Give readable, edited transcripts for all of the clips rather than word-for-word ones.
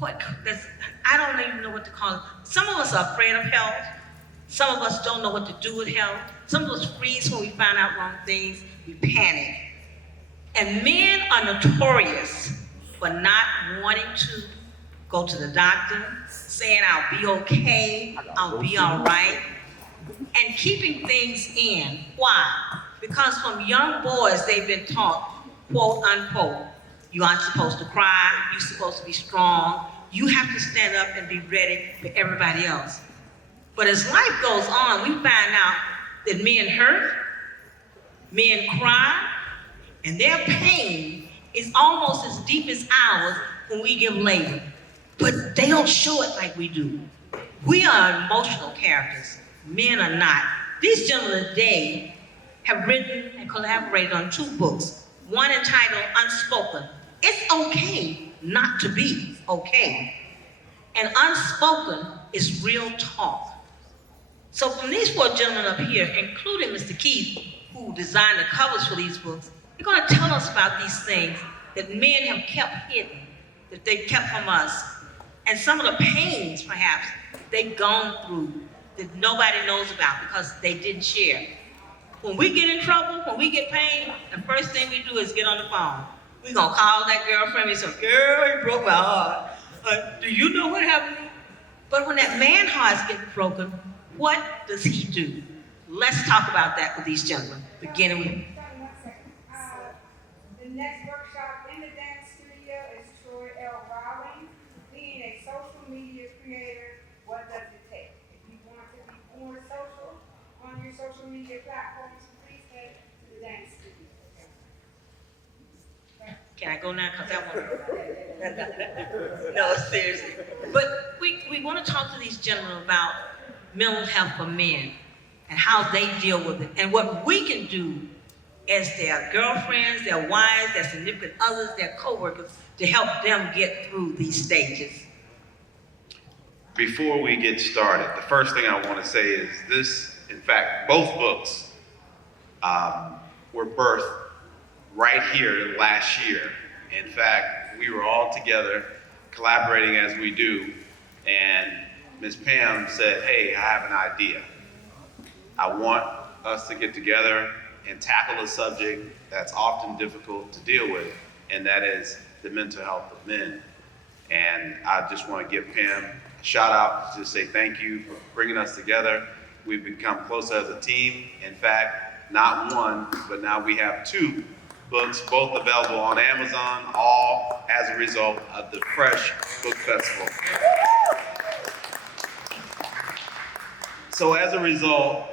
I don't even know what to call it. Some of us are afraid of health. Some of us don't know what to do with health. Some of us freeze when we find out wrong things. We panic. And men are notorious for not wanting to go to the doctor, saying, I'll be okay, I'll be all right, and keeping things in. Why? Because from young boys, they've been taught, quote unquote, you aren't supposed to cry, you're supposed to be strong, you have to stand up and be ready for everybody else. But as life goes on, we find out that men hurt, men cry, and their pain is almost as deep as ours when we give labor. But they don't show it like we do. We are emotional characters. Men are not. These gentlemen today have written and collaborated on 2 books, one entitled Unspoken. It's okay not to be okay. And Unspoken is real talk. So from these 4 gentlemen up here, including Mr. Keith, who designed the covers for these books, they're going to tell us about these things that men have kept hidden, that they've kept from us, and some of the pains, perhaps, they've gone through that nobody knows about because they didn't share. When we get in trouble, when we get pain, the first thing we do is get on the phone. We're going to call that girlfriend and say, girl, you broke my heart. Do you know what happened? But when that man's heart's getting broken, what does he do? Let's talk about that with these gentlemen, beginning with... The next workshop in the dance studio is Troy L. Rowling. Being a social media creator, what does it take? If you want to be more social on your social media platforms, please head to the dance studio. Can I go now? Because I want No, seriously. But we want to talk to these gentlemen about mental health for men and how they deal with it and what we can do as their girlfriends, their wives, their significant others, their co-workers to help them get through these stages. Before we get started, the first thing I want to say is this, in fact, both books were birthed right here last year. In fact, we were all together collaborating as we do, and Ms. Pam said, hey, I have an idea. I want us to get together and tackle a subject that's often difficult to deal with, and that is the mental health of men. And I just want to give Pam a shout out to say thank you for bringing us together. We've become closer as a team. In fact, not one, but now we have 2 books, both available on Amazon, all as a result of the F.R.E.S.H Book Festival. So as a result,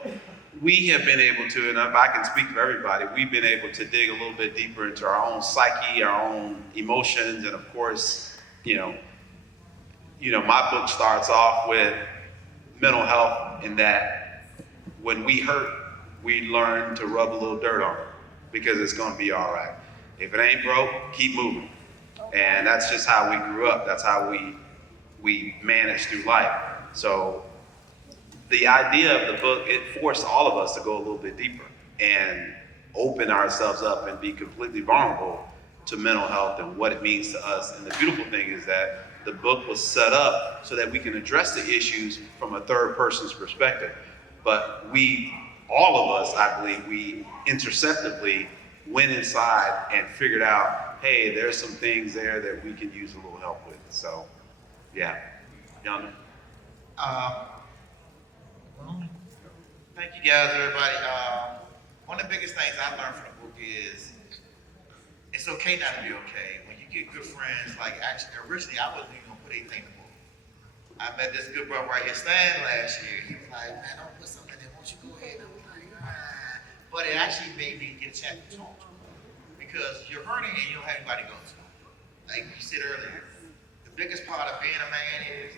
we have been able to, and if I can speak for everybody, we've been able to dig a little bit deeper into our own psyche, our own emotions, and of course, you know, my book starts off with mental health in that when we hurt, we learn to rub a little dirt on it because it's gonna be all right. If it ain't broke, keep moving. And that's just how we grew up. That's how we managed through life. So the idea of the book, it forced all of us to go a little bit deeper and open ourselves up and be completely vulnerable to mental health and what it means to us. And the beautiful thing is that the book was set up so that we can address the issues from a third person's perspective. But we, all of us, I believe, we interceptively went inside and figured out, hey, there's some things there that we can use a little help with. So, yeah. Yonder. Thank you guys, everybody. One of the biggest things I learned from the book is it's okay not to be okay. When you get good friends, like actually, originally I wasn't even gonna put anything in the book. I met this good brother right here, Stan, last year. He was like, man, don't put something in there, won't you go ahead? I was like, ah. But it actually made me get a chance to talk to him. Because you're hurting and you don't have anybody to go to. Like you said earlier, the biggest part of being a man is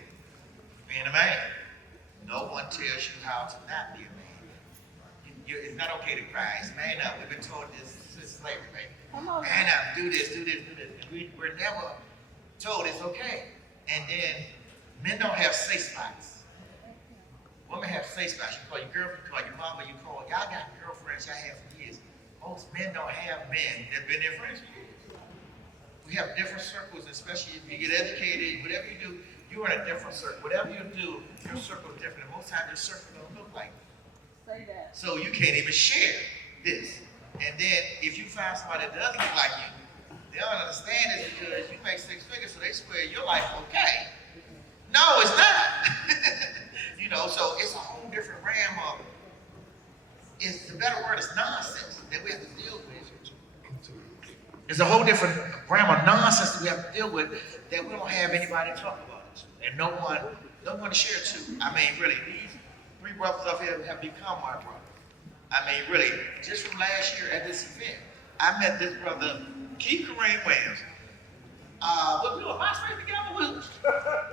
being a man. No one tells you how to not be a man. It's not okay to cry. It's man up. We've been told this since slavery, right? Man up, do this, do this, do this. And we're never told it's okay. And then men don't have safe spots. Women have safe spots. You call your girlfriend, you call your mama, you call, y'all got girlfriends y'all have for years. Most men don't have men that have been their friends for years. We have different circles, especially if you get educated, whatever you do, you're in a different circle. Whatever you do, your circle is different. And most times your circle don't look like you. Say that. So you can't even share this. And then if you find somebody that does look like you, they don't understand this because you make 6 figures, so they swear your life okay. No, it's not. You know, so it's a whole different realm of, the better word is nonsense that we have to deal with. It's a whole different realm of nonsense that we have to deal with that we don't have anybody to talk about it to, and no one to share it to. I mean, really, these 3 brothers up here have become my brothers. I mean, really, just from last year at this event, I met this brother, Kareem Williams. We were MySpace together.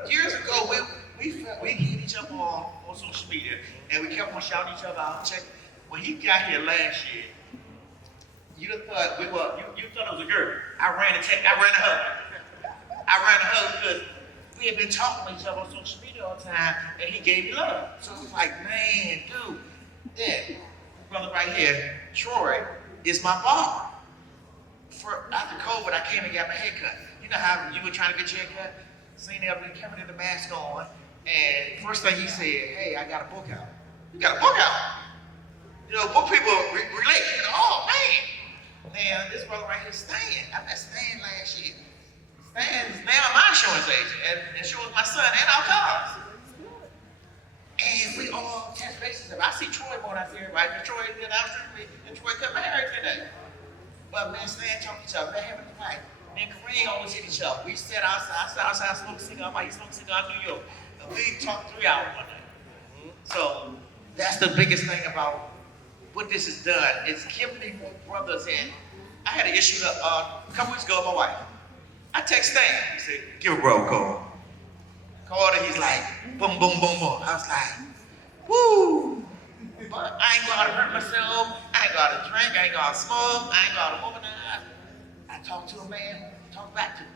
Years ago, we hit each other on social media, and we kept on shouting each other out. Check. When he got here last year, you thought you thought it was a girl. I ran a hug because we had been talking to each other on social media all the time, and he gave me love. So it was like, man, dude, yeah, brother right here, Troy, is my barber. After COVID, I came and got my hair cut. You know how you were trying to get your hair cut? Seen everybody coming in the mask on, and first thing he said, hey, I got a book out. You got a book out? You know, book people relate. You know, oh man. Now this brother right here, Stan. I met Stan last year. Stan is now my insurance agent, and insures my son and our cars. And we all catch bases. I see Troy going out there, right? And Troy did out there, and Troy cut my hair today. But man, Stan talked to each other, man, having a fight. Me and Kareem always hit each other. We sat outside, smoke a cigar. I used to smoke a cigar in New York. And we talked 3 hours one night. So that's the biggest thing about what this has done. It's given me more brothers in. I had an issue a couple weeks ago with my wife. I text Stan. He said, give a bro a call. Called her, he's like, boom, boom, boom, boom. I was like, woo. But I ain't go out to hurt myself. I ain't go out to drink. I ain't go out to smoke. I ain't go out to womanize. I talk to a man, talk back to him.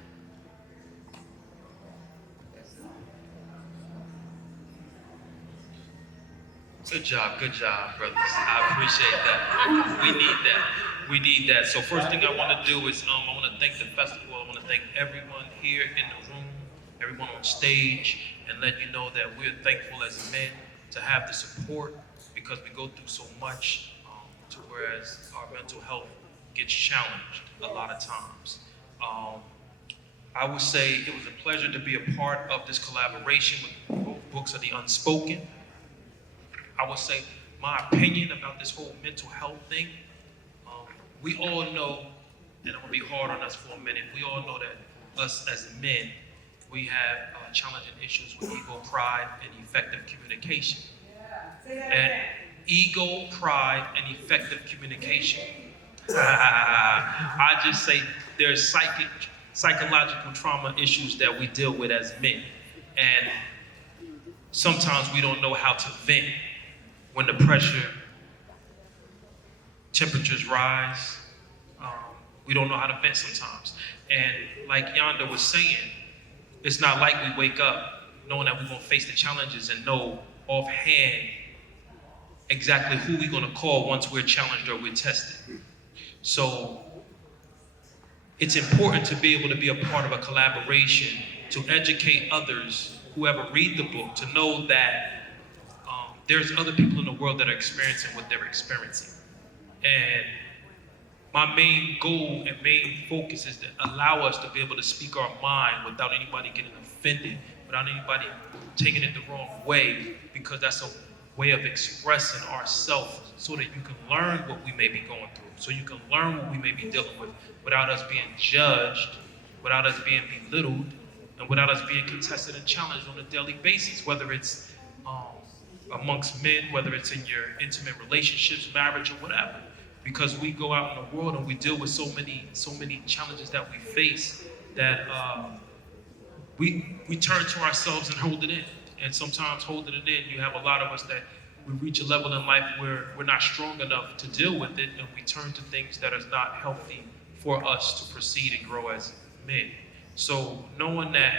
Good job, brothers. I appreciate that. We need that. So first thing I want to do is I want to thank the festival. I want to thank everyone here in the room, everyone on stage, and let you know that we're thankful as men to have the support because we go through so much to whereas our mental health gets challenged a lot of times. I would say it was a pleasure to be a part of this collaboration with both books of the unspoken. I would say my opinion about this whole mental health thing, we all know, and I'm gonna be hard on us for a minute, we all know that us as men, we have challenging issues with ego, pride, and effective communication. And ego, pride, and effective communication. I just say there's psychological trauma issues that we deal with as men. And sometimes we don't know how to vent when the temperatures rise. We don't know how to vent sometimes. And like Yonder was saying, it's not like we wake up knowing that we're gonna face the challenges and know offhand exactly who we're gonna call once we're challenged or we're tested. So it's important to be able to be a part of a collaboration to educate others, whoever read the book, to know that there's other people in the world that are experiencing what they're experiencing. And my main goal and main focus is to allow us to be able to speak our mind without anybody getting offended, without anybody taking it the wrong way, because that's a way of expressing ourselves so that you can learn what we may be going through, so you can learn what we may be dealing with without us being judged, without us being belittled, and without us being contested and challenged on a daily basis, whether it's amongst men, whether it's in your intimate relationships, marriage, or whatever. Because we go out in the world and we deal with so many challenges that we face that we turn to ourselves and hold it in. And sometimes holding it in, you have a lot of us that we reach a level in life where we're not strong enough to deal with it, and we turn to things that are not healthy for us to proceed and grow as men. So knowing that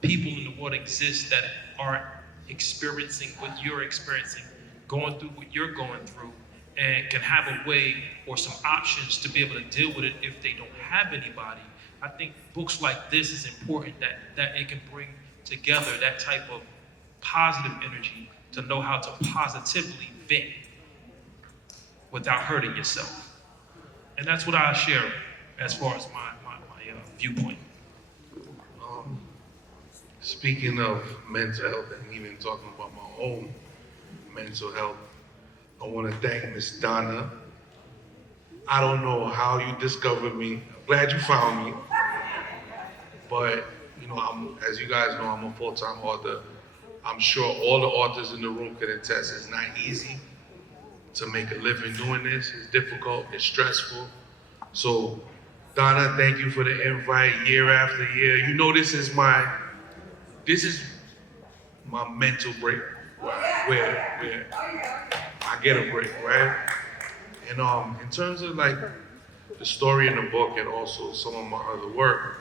people in the world exist that are experiencing what you're experiencing, going through what you're going through, and can have a way or some options to be able to deal with it if they don't have anybody. I think books like this is important that it can bring together that type of positive energy to know how to positively vent without hurting yourself. And that's what I share as far as my viewpoint. Um, Speaking of mental health and even talking about my own mental health, I want to thank Miss Donna. I don't know how you discovered me. I'm glad you found me. But, you know, as you guys know, I'm a full-time author. I'm sure all the authors in the room can attest it's not easy to make a living doing this. It's difficult, it's stressful. So, Donna, thank you for the invite year after year. You know, this is my mental break where I get a break, right? And in terms of like the story in the book and also some of my other work,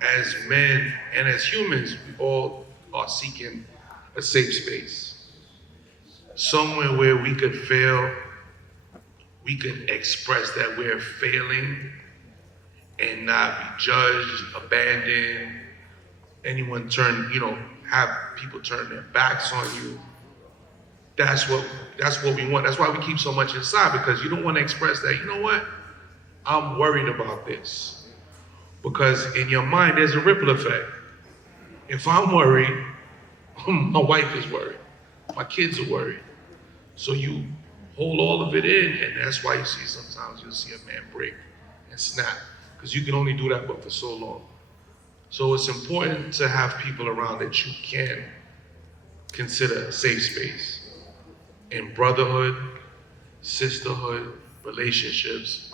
as men and as humans, we all are seeking a safe space. Somewhere where we could fail, we could express that we're failing and not be judged, abandoned, anyone have people turn their backs on you. That's what we want. That's why we keep so much inside, because you don't want to express that, you know what? I'm worried about this. Because in your mind, there's a ripple effect. If I'm worried, my wife is worried. My kids are worried. So you hold all of it in, and that's why you see sometimes you'll see a man break and snap, because you can only do that but for so long. So it's important to have people around that you can consider a safe space. In brotherhood, sisterhood, relationships,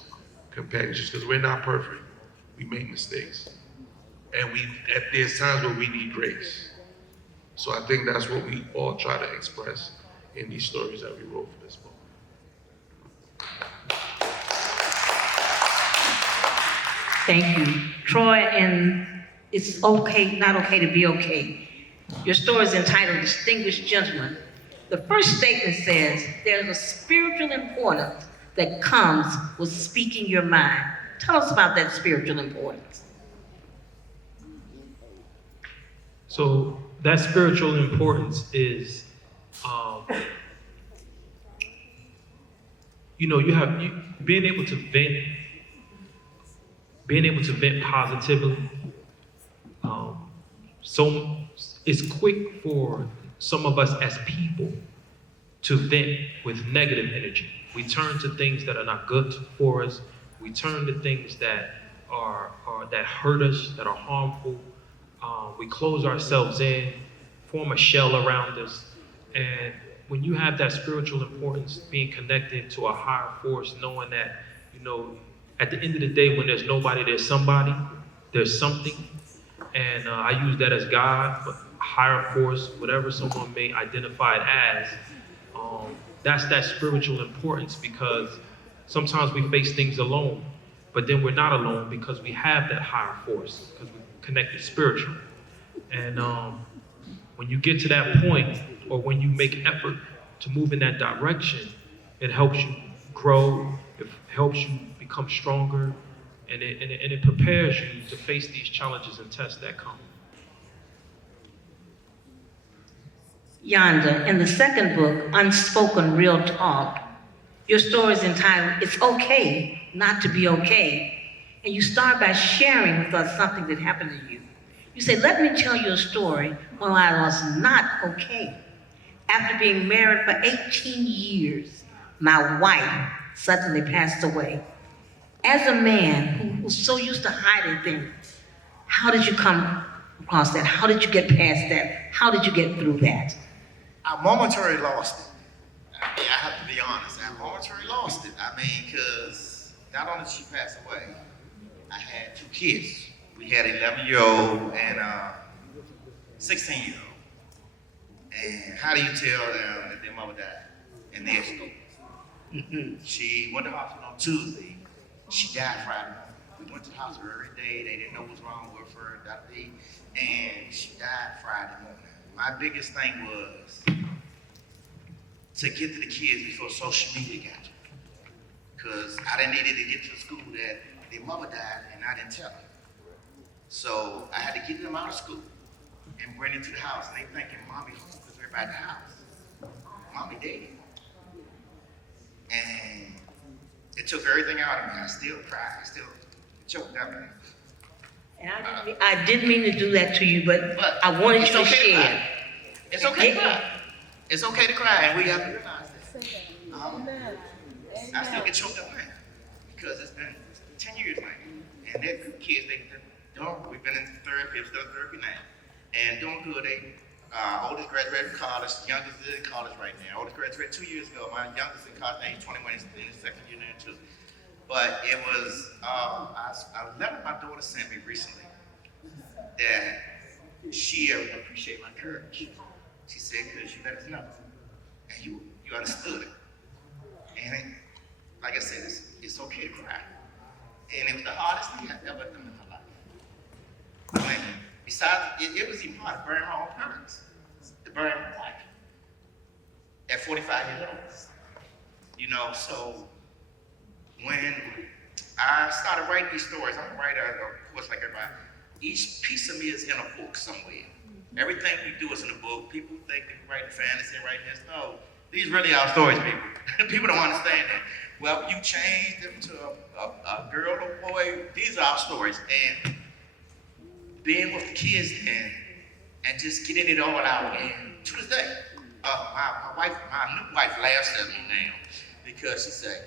companionships, because we're not perfect. We make mistakes. And there's times where we need grace. So I think that's what we all try to express in these stories that we wrote for this book. Thank you. Troy, and It's Okay, Not Okay to Be Okay. Your story is entitled Distinguished Gentleman. The first statement says, there's a spiritual importance that comes with speaking your mind. Tell us about that spiritual importance. So that spiritual importance is, being able to vent positively. So it's quick for some of us as people to vent with negative energy. We turn to things that are not good for us. We turn to things that that hurt us, that are harmful. We close ourselves in, form a shell around us. And when you have that spiritual importance, being connected to a higher force, knowing that, at the end of the day, when there's nobody, there's somebody, there's something. And I use that as God, but higher force, whatever someone may identify it as. That's that spiritual importance, because sometimes we face things alone, but then we're not alone because we have that higher force, because we're connected spiritually. And when you get to that point, or when you make effort to move in that direction, it helps you grow, it helps you become stronger, and it prepares you to face these challenges and tests that come. Yonder, in the second book, Unspoken Real Talk, your story is entitled, It's Okay Not to Be Okay. And you start by sharing with us something that happened to you. You say, let me tell you a story when I was not okay. After being married for 18 years, my wife suddenly passed away. As a man who was so used to hiding things, how did you come across that? How did you get past that? How did you get through that? I momentarily lost it. I mean, I have to be honest. I momentarily lost it. I mean, because not only did she pass away, I had 2 kids. We had an 11-year-old and a 16-year-old. And how do you tell them that their mother died and they're still? She went to the hospital on Tuesday. She died Friday morning. We went to the hospital every day. They didn't know what was wrong with her, and she died Friday morning. My biggest thing was to get to the kids before social media got to. Because I didn't need it to get to the school that their mother died and I didn't tell them. So I had to get them out of school and bring them to the house. And they thinking, Mommy home because everybody at the house. Mommy dead. And it took everything out of me. I still cried. I still choked up. And I didn't mean to do that to you, but I wanted you to share. It's okay to cry. It's okay to cry, and we have to realize that. I still get choked up now because it's been 10 years now. And they're good kids. We've been in therapy, I'm still in therapy now. And doing good. Oldest graduated from college, youngest is in college right now. Oldest graduated 2 years ago. My youngest in college, age 21, he's in his second year now too. But it was, a letter my daughter sent me recently that she appreciated my courage. She said, because you let us know. And you understood it. And like I said, it's okay to cry. And it was the hardest thing I've ever done in my life. I mean, besides, it was even hard to bury my own parents, to bury my wife at 45 years old. So when I started writing these stories, I'm a writer, of course, like everybody. Each piece of me is in a book somewhere. Everything we do is in a book. People think we write fantasy and writing this. No, these really are stories, people. People don't understand that. Well, you change them to a girl or boy. These are our stories. And being with the kids and just getting it all out. And to this day, my new wife laughs at me now because she said,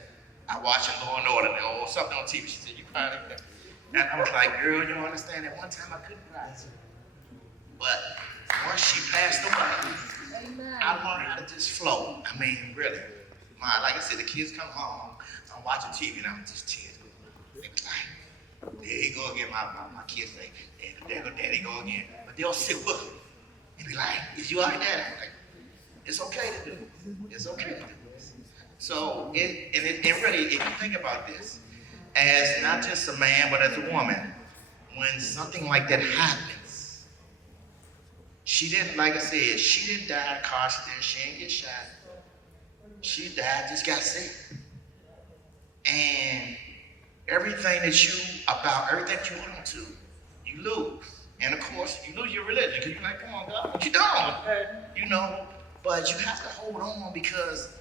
I watch Law and Order or something on TV. She said, you crying? And I was like, girl, you don't understand that one time I couldn't cry. But once she passed away, I learned how to just flow. I mean, really. Like I said, the kids come home, I'm watching TV and I'm just tears going. They be like, there he go again. My kids say, there go daddy go again. But they'll sit with him and be like, is you all right, daddy? I'm like, it's okay to do. It's okay to do. So, really, if you think about this, as not just a man, but as a woman, when something like that happens, she didn't, like I said, she didn't die in a car accident, she didn't get shot. She died, just got sick. And everything that you hold on to, you lose. And of course, you lose your religion, because you're like, come on, God, what you doing? But you have to hold on because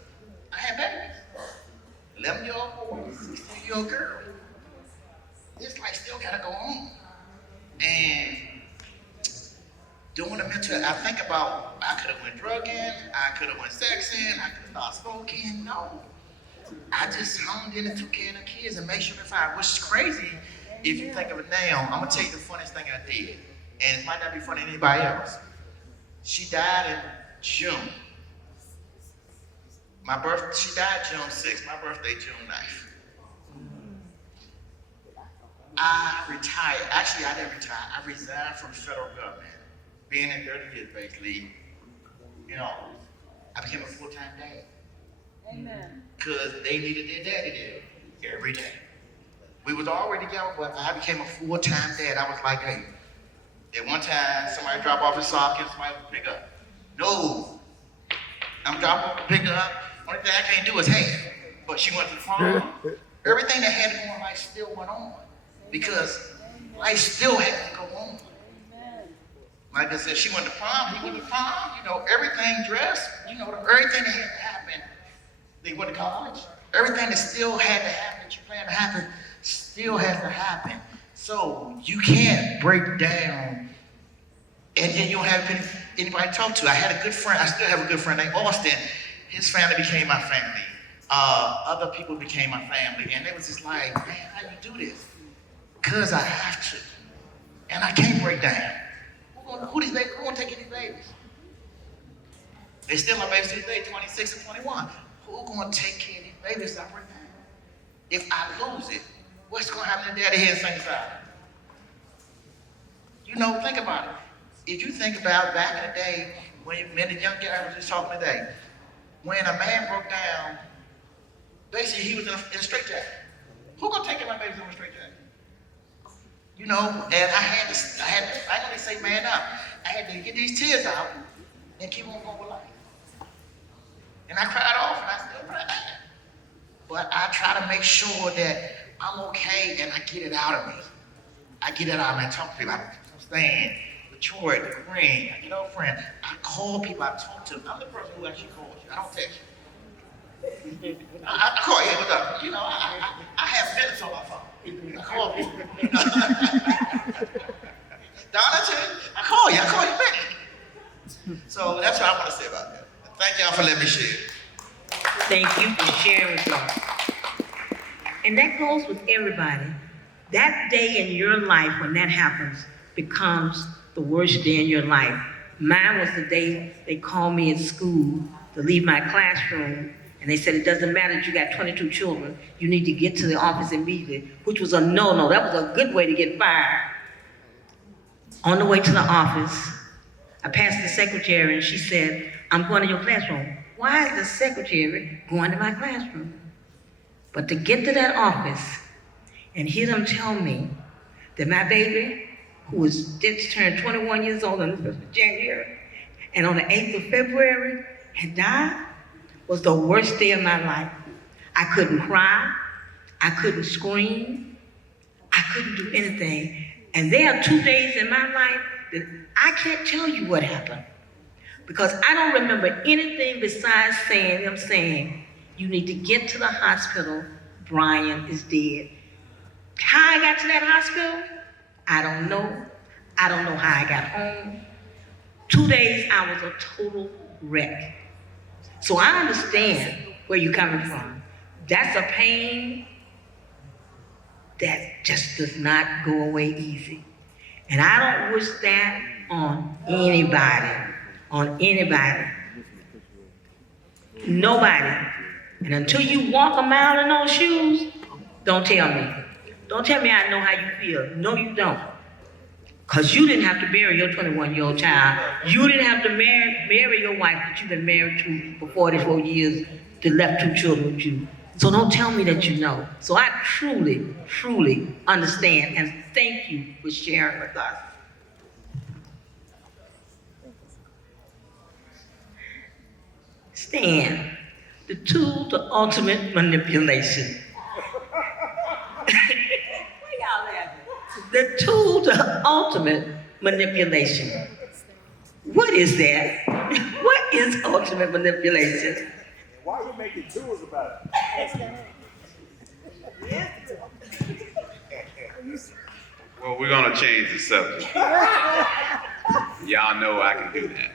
I had babies. 11-year-old boy, 16-year-old girl. This life still gotta go on. And doing the mental, I think about, I could have went drugging, I could have went sexing, I could have started smoking. No. I just honed in and took care of the kids and made sure they're fine, which is crazy if you think of it now. I'm gonna tell you the funniest thing I did. And it might not be funny to anybody else. She died in June. She died June 6th, my birthday June 9th. I retired. Actually, I didn't retire. I resigned from the federal government. Being in 30 years, basically, I became a full-time dad. Amen. Because they needed their daddy there every day. We was already together, but I became a full-time dad. I was like, hey, at one time, somebody drop off his sock and somebody would pick up. No. I'm dropping off and pick up. Only thing I can't do is have. But she went to the farm. Everything that had to go on life still went on. Because life still had to go on. Like I said, she went to prom, he went to prom, everything dressed, everything that had to happen. They went to college. Everything that still had to happen, that you planned to happen, still has to happen. So you can't break down and then you don't have anybody to talk to. I had a good friend, I still have a good friend named Austin. His family became my family. Other people became my family. And it was just like, man, how you do this? Because I have to. And I can't break down. Who gonna take these babies? They still my babies today, 26 and 21. Who gonna take care of these babies that I break down? If I lose it, what's gonna happen to daddy here in St. Think about it. If you think about back in the day, when men and young guys was just talking today, when a man broke down, basically he was in a straitjacket. Who gonna take care of my babies in a straitjacket? And I ain't gonna say man up. I had to get these tears out and keep on going with life. And I cried off, and I still cry now. But I try to make sure that I'm okay and I get it out of me. I get it out of me. I talk to people. I'm staying, Detroit, Kareem, you know, friend. I call people, I talk to them. I'm the person who actually calls you. I don't text you. I call you, what's up? You know, I have minutes on my phone. I call people. Donna, I call you back. So that's what I want to say about that. Thank y'all for letting me share. Thank you for sharing with us. And that goes with everybody. That day in your life when that happens becomes the worst day in your life. Mine was the day they called me in school to leave my classroom, and they said, it doesn't matter that you got 22 children, you need to get to the office immediately, which was a no-no. That was a good way to get fired. On the way to the office, I passed the secretary and she said, I'm going to your classroom. Why is the secretary going to my classroom? But to get to that office and hear them tell me that my baby, who was just turned 21 years old on the 1st of January, and on the 8th of February had died, was the worst day of my life. I couldn't cry, I couldn't scream, I couldn't do anything. And there are 2 days in my life that I can't tell you what happened, because I don't remember anything besides them saying, you need to get to the hospital, Brian is dead. How I got to that hospital, I don't know. I don't know how I got home. 2 days, I was a total wreck. So I understand where you're coming from. That's a pain that just does not go away easy. And I don't wish that on anybody, Nobody. And until you walk a mile in those shoes, don't tell me. Don't tell me I know how you feel. No, you don't. Because you didn't have to bury your 21-year-old child. You didn't have to marry your wife that you've been married to for 44 years that left 2 children with you. So don't tell me that you know. So I truly, truly understand, and thank you for sharing with us. Stan, the tool to ultimate manipulation. The tool to ultimate manipulation. What is that? What is ultimate manipulation? Why are we making tools about it? Well, we're gonna change the subject. Y'all know I can do that.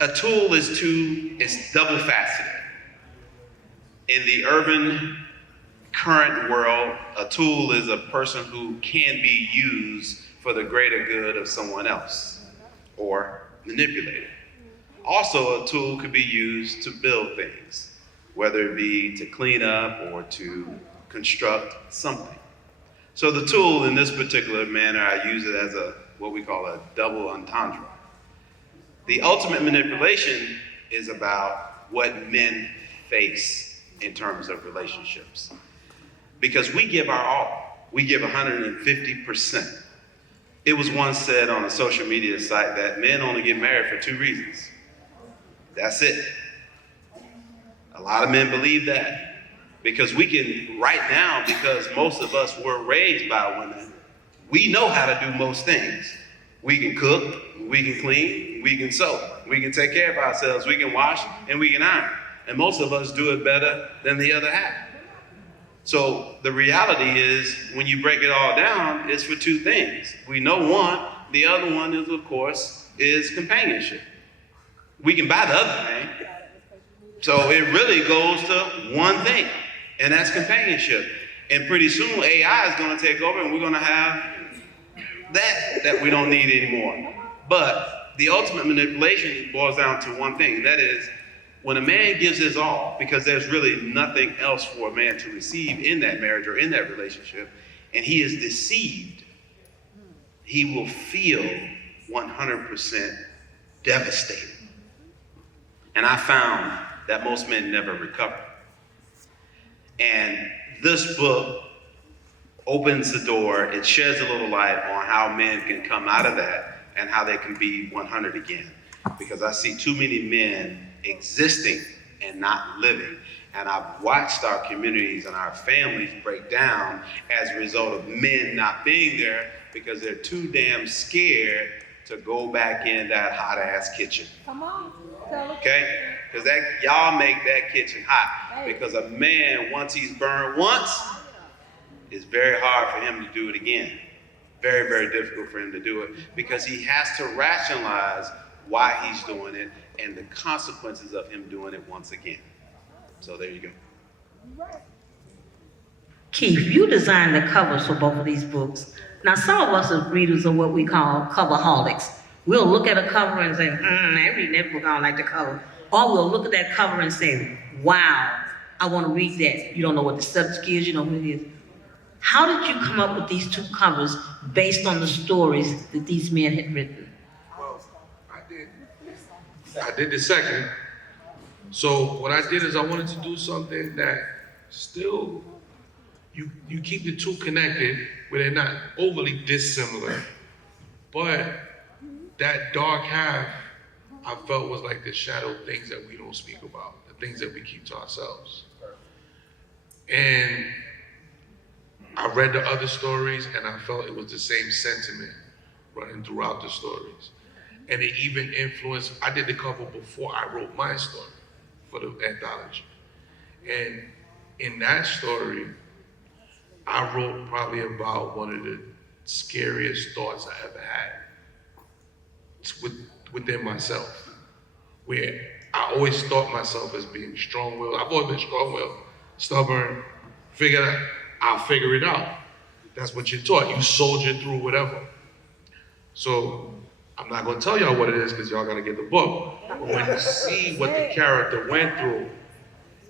A tool is double faceted. In the urban current world, a tool is a person who can be used for the greater good of someone else or manipulated. Also, a tool could be used to build things, whether it be to clean up or to construct something. So the tool in this particular manner, I use it as what we call a double entendre. The ultimate manipulation is about what men face in terms of relationships. Because we give our all. We give 150%. It was once said on a social media site that men only get married for 2 reasons. That's it. A lot of men believe that. Because we can, right now, because most of us were raised by women, we know how to do most things. We can cook, we can clean, we can sew, we can take care of ourselves, we can wash, and we can iron. And most of us do it better than the other half. So the reality is, when you break it all down, it's for 2 things. We know one, the other one is, of course, is companionship. We can buy the other thing. So it really goes to one thing, and that's companionship. And pretty soon AI is gonna take over and we're gonna have that we don't need anymore. But the ultimate manipulation boils down to one thing, and that is when a man gives his all, because there's really nothing else for a man to receive in that marriage or in that relationship, and he is deceived, he will feel 100% devastated. And I found that most men never recover. And this book opens the door, it sheds a little light on how men can come out of that and how they can be 100 again. because I see too many men existing and not living. And I've watched our communities and our families break down as a result of men not being there because they're too damn scared to go back in that hot ass kitchen. Come on. Okay? Because that y'all make that kitchen hot. Because a man, once he's burned once, it's very hard for him to do it again. Very, very difficult for him to do it because he has to rationalize why he's doing it and the consequences of him doing it once again. So there you go. Keith, you designed the covers for both of these books. Now, some of us as readers are what we call coverholics. We'll look at a cover and say, I read that book, I don't like the cover. Or we'll look at that cover and say, wow, I want to read that. You don't know what the subject is, you know who it is. How did you come up with these two covers based on the stories that these men had written? Well, I did the second. So what I did is I wanted to do something that still, you keep the two connected, where they're not overly dissimilar, but that dark half, I felt was like the shadow things that we don't speak about, the things that we keep to ourselves. And I read the other stories and I felt it was the same sentiment running throughout the stories. And it even influenced, I did the cover before I wrote my story for the anthology. And in that story, I wrote probably about one of the scariest thoughts I ever had within myself, where I always thought myself as being strong-willed. I've always been strong-willed, stubborn, I'll figure it out. That's what you're taught. You soldier through whatever. So I'm not gonna tell y'all what it is because y'all gotta get the book. But when you see what the character went through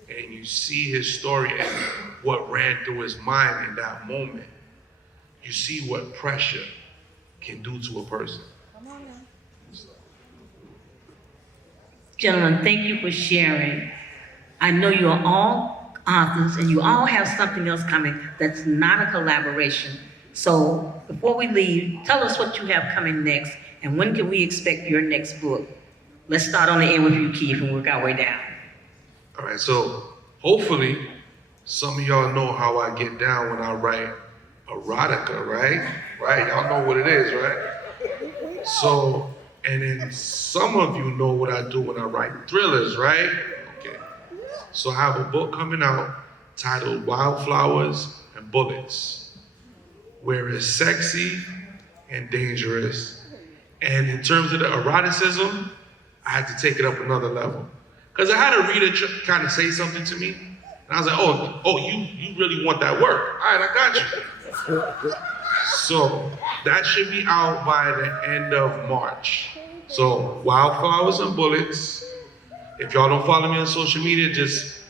and you see his story and what ran through his mind in that moment, you see what pressure can do to a person. Gentlemen, thank you for sharing. I know you are all authors and you all have something else coming that's not a collaboration. So before we leave, tell us what you have coming next and when can we expect your next book? Let's start on the end with you, Keith, and work our way down. All right, so hopefully some of y'all know how I get down when I write erotica, right? Right, y'all know what it is, right? So, and then some of you know what I do when I write thrillers, right? Okay. So I have a book coming out titled Wildflowers and Bullets, where it's sexy and dangerous. And in terms of the eroticism, I had to take it up another level. Because I had a reader kind of say something to me, and I was like, oh, you really want that work? All right, I got you. So that should be out by the end of March. So Wildflowers and Bullets. If y'all don't follow me on social media, just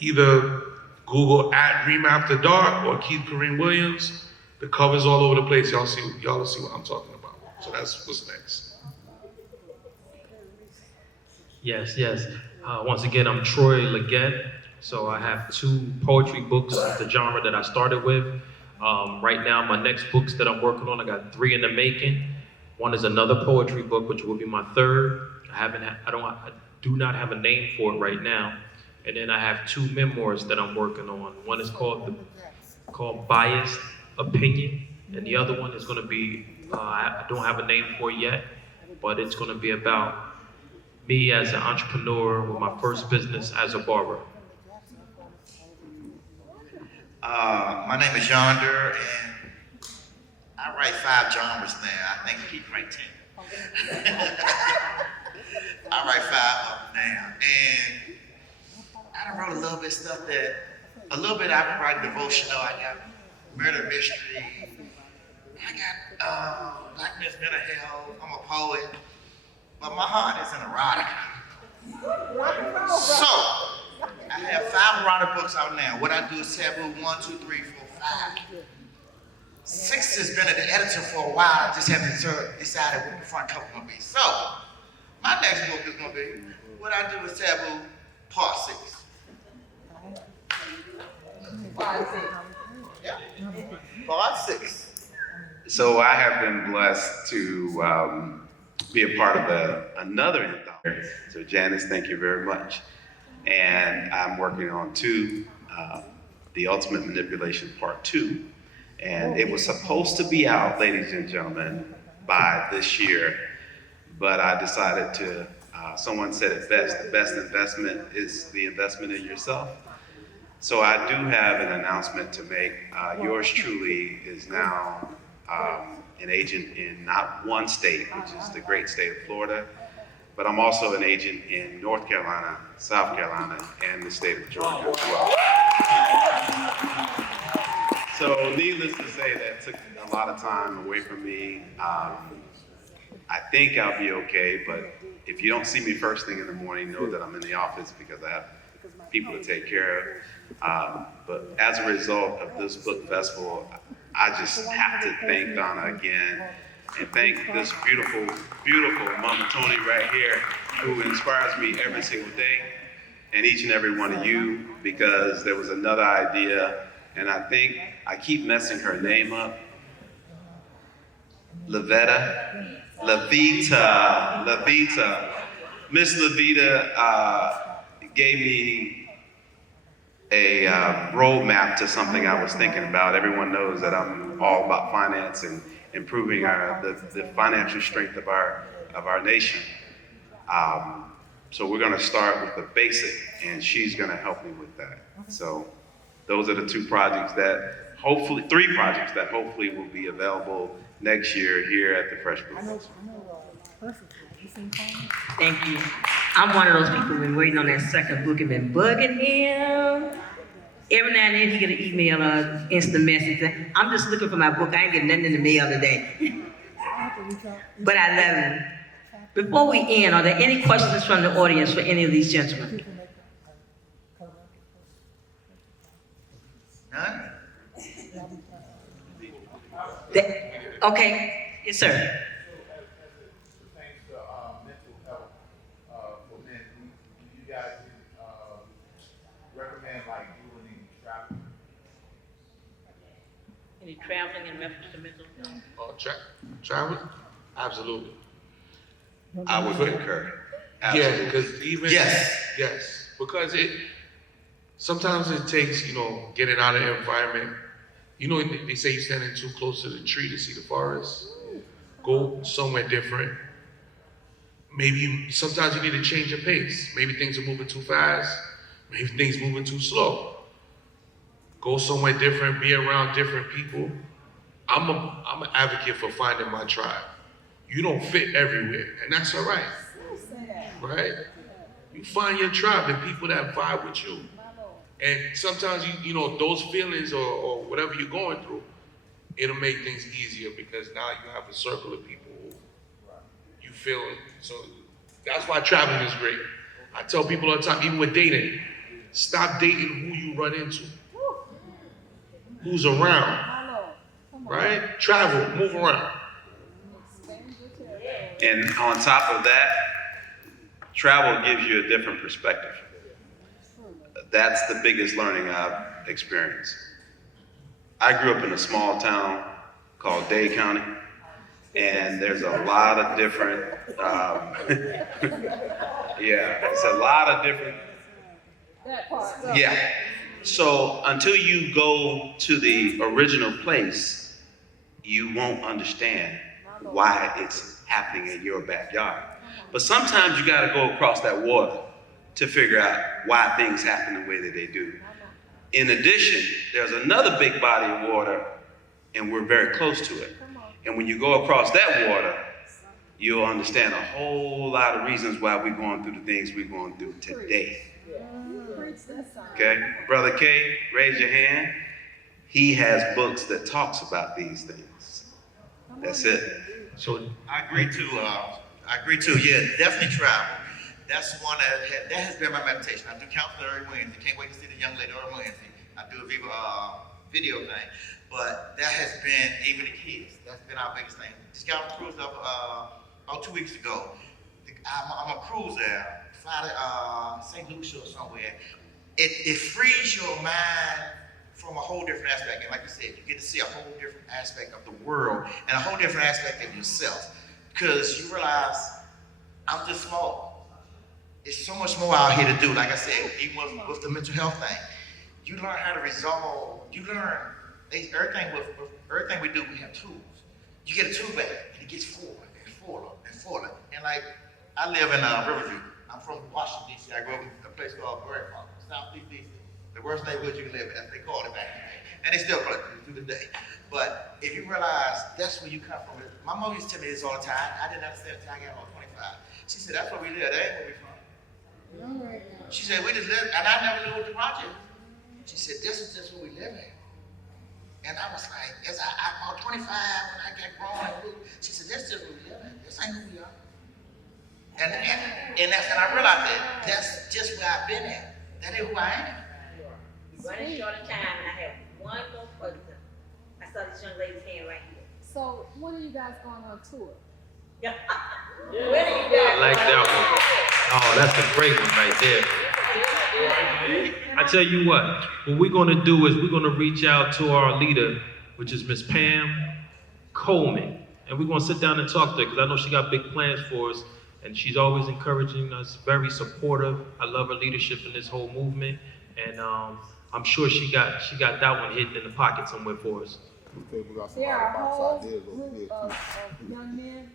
either Google @ReamAfterDark or Keith Kareem Williams. The cover's all over the place. Y'all will see what I'm talking about. So that's what's next. Yes. Once again, I'm Troy Legette. So I have 2 poetry books of the genre that I started with. Right now, my next books that I'm working on, I got 3 in the making. One is another poetry book, which will be my 3rd. I do not have a name for it right now. And then I have 2 memoirs that I'm working on. One is called Biased Opinion, and the other one is going to be, I don't have a name for it yet, but it's going to be about me as an entrepreneur with my first business as a barber. My name is Yonder, and I write 5 genres now. I think Keith write 10. I write 5 of them now, and I done wrote a little bit stuff I've been writing devotional. I got murder mystery. I got blackness, mental health. I'm a poet, but my heart is in erotica. So I have 5 erotic books out now. What I do is taboo 1, 2, 3, 4, 5. 6 has been at the editor for a while. I just haven't decided what the front cover gonna be. So my next book is gonna be what I do is taboo part 6. Yeah. Part 6. So I have been blessed to be a part of another anthology. So Janice, thank you very much. And I'm working on two, The Ultimate Manipulation Part 2. And it was supposed to be out, ladies and gentlemen, by this year, but I decided to, someone said it best, the best investment is the investment in yourself. So I do have an announcement to make. Yours truly is now an agent in not one state, which is the great state of Florida, but I'm also an agent in North Carolina, South Carolina, and the state of Georgia as well. So needless to say, that took a lot of time away from me. I think I'll be okay, but if you don't see me first thing in the morning, know that I'm in the office because I have people to take care of. But as a result of this book festival, I just have to thank Donna again and thank this beautiful, beautiful Mama Toni right here who inspires me every single day, and each and every one of you, because there was another idea, and I think I keep messing her name up. Levita. Miss Levita gave me a roadmap to something I was thinking about. Everyone knows that I'm all about finance and improving the financial strength of our nation. So we're going to start with the basic, and she's going to help me with that. So those are the three projects that hopefully will be available next year here at the F.R.E.S.H Book Festival. Thank you. I'm one of those people who've been waiting on that second book and been bugging him. Every now and then he get an email or instant message. I'm just looking for my book. I ain't getting nothing in the mail today. But I love him. Before we end, are there any questions from the audience for any of these gentlemen? None? Okay. Yes, sir. Pertains to mental health for men. Do you guys recommend like doing any traveling? Any traveling in reference to mental health? Travel? Absolutely. I would concur. Yeah, Absolutely. because even yes, because sometimes it takes getting out of the environment. They say you're standing too close to the tree to see the forest. Go somewhere different. Maybe sometimes you need to change your pace. Maybe things are moving too fast. Maybe things moving too slow. Go somewhere different. Be around different people. I'm an advocate for finding my tribe. You don't fit everywhere, and that's all right. Right? You find your tribe and people that vibe with you. And sometimes those feelings or whatever you're going through, it'll make things easier because now you have a circle of people who you feel it. So that's why traveling is great. I tell people all the time, even with dating, stop dating who you run into. Who's around. Right? Travel, move around. And on top of that, travel gives you a different perspective. That's the biggest learning I've experienced. I grew up in a small town called Dade County, and there's a lot of different, it's a lot of different, So until you go to the original place, you won't understand why it's happening in your backyard. But sometimes you gotta go across that water to figure out why things happen the way that they do. In addition, there's another big body of water, and we're very close to it. And when you go across that water, you'll understand a whole lot of reasons why we're going through the things we're going through today. Okay, Brother K, raise your hand. He has books that talks about these things. That's it. So I agree too. Yeah, definitely travel. That's one that has been my meditation. I do counseling every Wednesday. Can't wait to see the young lady every Wednesday. I do a video thing. But that has been, even the kids, that's been our biggest thing. Just got on a cruise about 2 weeks ago. I'm a cruiser, fly to St. Lucia or somewhere. It frees your mind from a whole different aspect. And like you said, you get to see a whole different aspect of the world and a whole different aspect of yourself. because you realize I'm just small. It's so much more out here to do. Like I said, even with the mental health thing, you learn how to resolve. You learn everything we do. We have tools. You get a tool bag, and it gets fuller and fuller and fuller. And like, I live in Riverview. I'm from Washington D.C. I grew up in a place called South Southeast D.C. The worst neighborhood you can live in. That's what they called it back then. And they still call it to this day. But if you realize that's where you come from. My mom used to tell me this all the time. I didn't understand until I got about 25. She said, that's where we live. That ain't where we from. She said, we just live, and I never knew what the project. She said, this is just where we live in. And I was like, as I'm 25, when I got grown, she said, this is just where we live in. This ain't who we are. And I realized that that's just where I've been at. That ain't who I am. Running short of time, and I have one more question. I saw this young lady's hand right here. So when are you guys going on tour? Yeah. Where do you guys I like that one. Oh, that's a great one right there. I tell you what we're gonna do is we're gonna reach out to our leader, which is Miss Pam Coleman. And we're gonna sit down and talk to her, because I know she got big plans for us, and she's always encouraging us, very supportive. I love her leadership in this whole movement, and I'm sure she got that one hidden in the pocket somewhere for us. There are a whole group of young men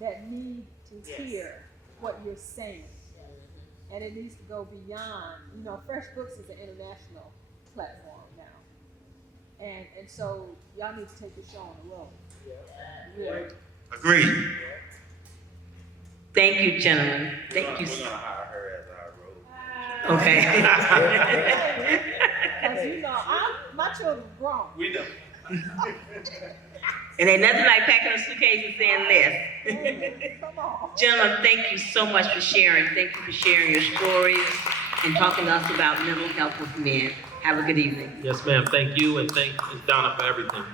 that need to hear what you're saying. And it needs to go beyond, F.R.E.S.H Books is an international platform now. And so y'all need to take the show on the road. Yeah. Agreed. Thank you, gentlemen. Thank you. We're gonna hire her as our road. Okay. Because my children are grown. We know. It ain't nothing like packing a suitcase and saying this. Come on. Gentlemen, thank you so much for sharing. Thank you for sharing your stories and talking to us about mental health with men. Have a good evening. Yes, ma'am. Thank you, and thank Ms. Donna for everything.